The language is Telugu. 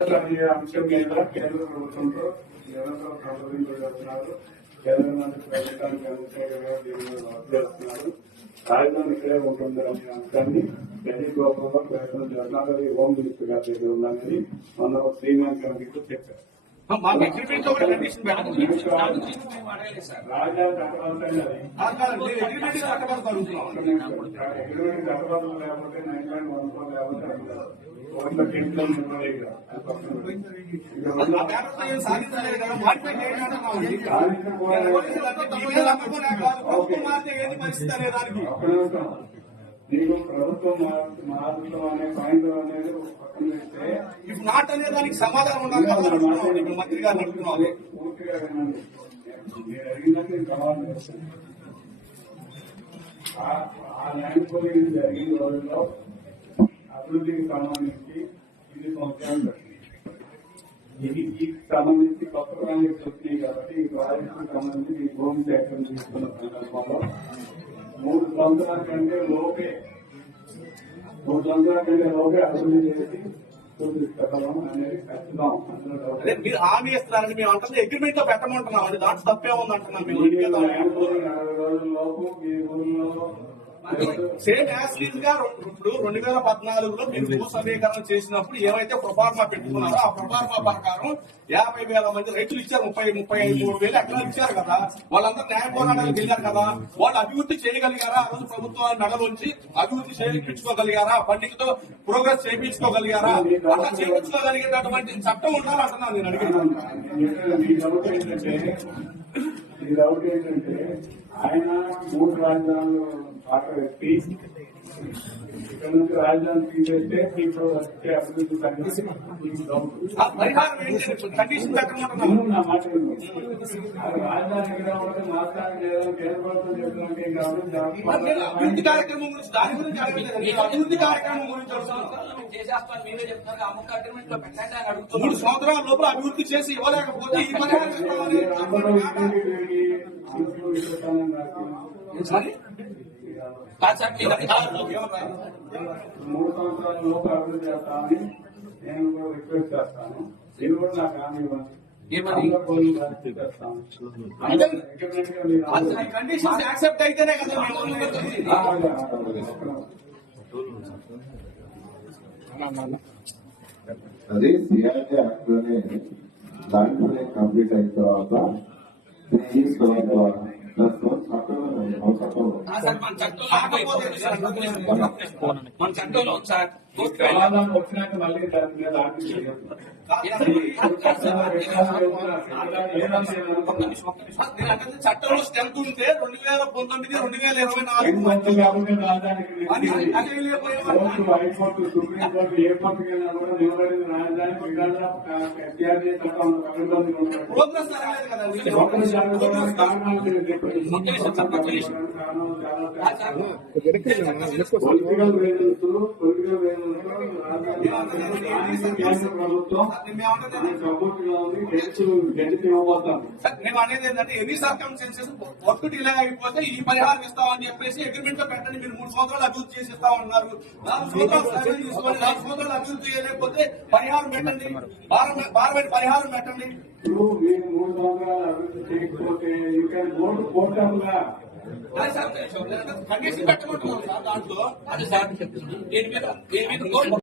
ఈ అంశం మీద కేంద్ర ప్రభుత్వంతో నిరంతరం సంప్రదించబడుతున్నారు కేంద్ర మంత్రి అనుకూలంగా దీని చేస్తున్నారు. రాజధాని ఇక్కడే ఉంటుంది అనే అంశాన్ని ఢిల్లీ గోపాల్లో ప్రయత్నం చేస్తున్నారు. అది హోమ్ మినిస్టర్ గారి దగ్గర ఉందని మొన్న ఒక సీనియర్ చెప్పారు. మా అగ్రిమెంట్ లో కూడా కండిషన్ పెట్టండి రాజా చక్రవర్తి అది ఆ కాదు, మీరు అగ్రిమెంట్ కి కట్టబడి కలుగుతున్నాం అగ్రిమెంట్ చక్రవర్తులు లేకపోతే నైన్ పాయింట్ వన్ ఫోర్ లేకపోతే ఓట్ల కేంద్రం నిర్వహించారు అది పక్కన పెట్టి. ఇక ఆ ఉన్న- పేపర్ తో ఏం సాధించలేదు కదా మాడిఫై చేయండి అంటున్నామండి. దానికి కూడా- పోలీసులు అంటే మీ మీద నమ్మకం కాదు, ప్రభుత్వం మారితే ఏది పరిస్థితి అనే దానికి ఒక్క నిమిషం. నీకు ప్రభుత్వం మారు- మారుతాం అనే పాయింట్ అనేది ఒక పక్కన పెడితే ఇఫ్ నాట్ అనే దానికి సమాధానం ఉండాలి కదా అడుగుతున్నాం. ఇప్పుడు మంత్రి గారిని అడుగుతున్నాం పూర్తిగా ఆ- ల్యాండ్ పోలింగ్ జరిగిన రోజుల్లో అభివృద్ధికి సంబంధించి ఇది సంవత్సరాలు పట్టింది ఇది ఈ సంబంధించి కొత్త ప్రాజెక్ట్స్ వచ్చినాయి కాబట్టి ఈ ప్రాజెక్టుకి సంబంధించి ఈ భూమి సేకరణ తీసుకున్న సందర్భంలో మూడు సంవత్సరాల కంటే లోపే మూడు సంవత్సరాల కంటే లోపే అభివృద్ధి చేసి అదే మీరు హామీ ఇస్తున్నారని మేము అంటే అగ్రిమెంట్లో పెట్టమంటున్నాం. అది దాంట్లో తప్పే ఉంది అంటున్నాం మేము సేమ్ యాజ్ లీజ్గా రెండు- ఇప్పుడు రెండు వేల పద్నాలుగులో మీరు భూ సమీకరణ చేసినప్పుడు ఏవైతే ప్రొఫార్మా పెట్టుకున్నారో ఆ ప్రొఫార్మా ప్రకారం యాభై వేల మంది రైతులు ఇచ్చారు ముప్పై ముప్పై ఐదు మూడు వేలు ఎకరాలు ఇచ్చారు కదా. వాళ్ళందరూ న్యాయ పోరాటానికి వెళ్ళారు కదా. వాళ్ళు అభివృద్ధి చేయగలిగారా? ఆ రోజు ప్రభుత్వం నడలోంచి అభివృద్ధి చేయించుకోగలిగారా? పండితులతో ప్రోగ్రెస్ చేయించుకోగలిగారా? అట్లా చేయించుకోగలిగేటటువంటి చట్టం ఉండాలంటున్నాను నేను అడిగాను ఏంటంటే ఆయన మూడు రాజధానులు పాట వ్యక్తి ఇక్కడ నుంచి రాజధాని తీసేస్తే ఇప్పుడు వచ్చే అభివృద్ధి మీకు నా మాట రాజధాని రాష్ట్రానికి కేంద్ర ప్రభుత్వం ఇంకా అభివృద్ధి కార్యక్రమం గురించి దాని గురించి అభివృద్ధి కార్యక్రమం గురించి చేసేస్తాను మీరే చెప్తున్నారు. అమ్మక అగ్రిమెంట్లో పెట్టండి అని మూడు అడుగుతున్నారు సంవత్సరాల లోపల అభివృద్ధి చేసి ఇవ్వలేకపోతే ఈ పరిహారం మూడు సంవత్సరాల లోపు అభివృద్ధి చేస్తామని నేను కూడా రిక్వెస్ట్ చేస్తాను ఇది కూడా నాకు హామీ ఇవ్వండి ఏమని? అందరూ పోయి భర్తీ చేస్తాను. అంటే Recommend గా మీరు అది అందరూ- కండిషన్స్ యాక్సెప్ట్ అయితేనే కదా మేము ముందుకు ఆ, అదే, అదే, అదే. అదే సిఆర్టీ యాక్ట్ లోనే దాంట్లోనే కంప్లీట్ అయిన తర్వాత త్రీ ఇయర్స్ తర్వాత సార్ మన చట్టంలో ఆగిపోతుంది సార్. మన చట్టంలో ఉంది సార్. సమాధానం వచ్చినాక మళ్ళీ దాని మీద. చట్టంలో స్ట్రెంత్ ఉంటే రెండు వేల పంతొమ్మిది రెండు వేల ఇరవై నాలుగు హైకోర్టు. కోర్టు ఏ కారణాలు పొలిటికల్ పొలిటికల్ కేంద్ర ప్రభుత్వం అనేది ఏంటంటే సర్కమ్స్టెన్సెస్ డిలే అయిపోతే ఈ పరిహారం ఇస్తామని చెప్పేసి అగ్రిమెంట్లో పెట్టండి. మీరు మూడు సంవత్సరాలు అభివృద్ధి చేసి ఇస్తామన్నారు నాలుగు సంవత్సరాలు సర్వే తీసుకోండి. నాలుగు సంవత్సరాలు అభివృద్ధి చేయలేకపోతే పరిహారం పెట్టండి. భారం భారమైన పరిహారం పెట్టండి. మూడు సంవత్సరాలు అభివృద్ధి చేయకపోతే you can go to sir condition పెట్టమంటున్నాం sir దాంట్లో అది సార్ దీని మీద దీని మీద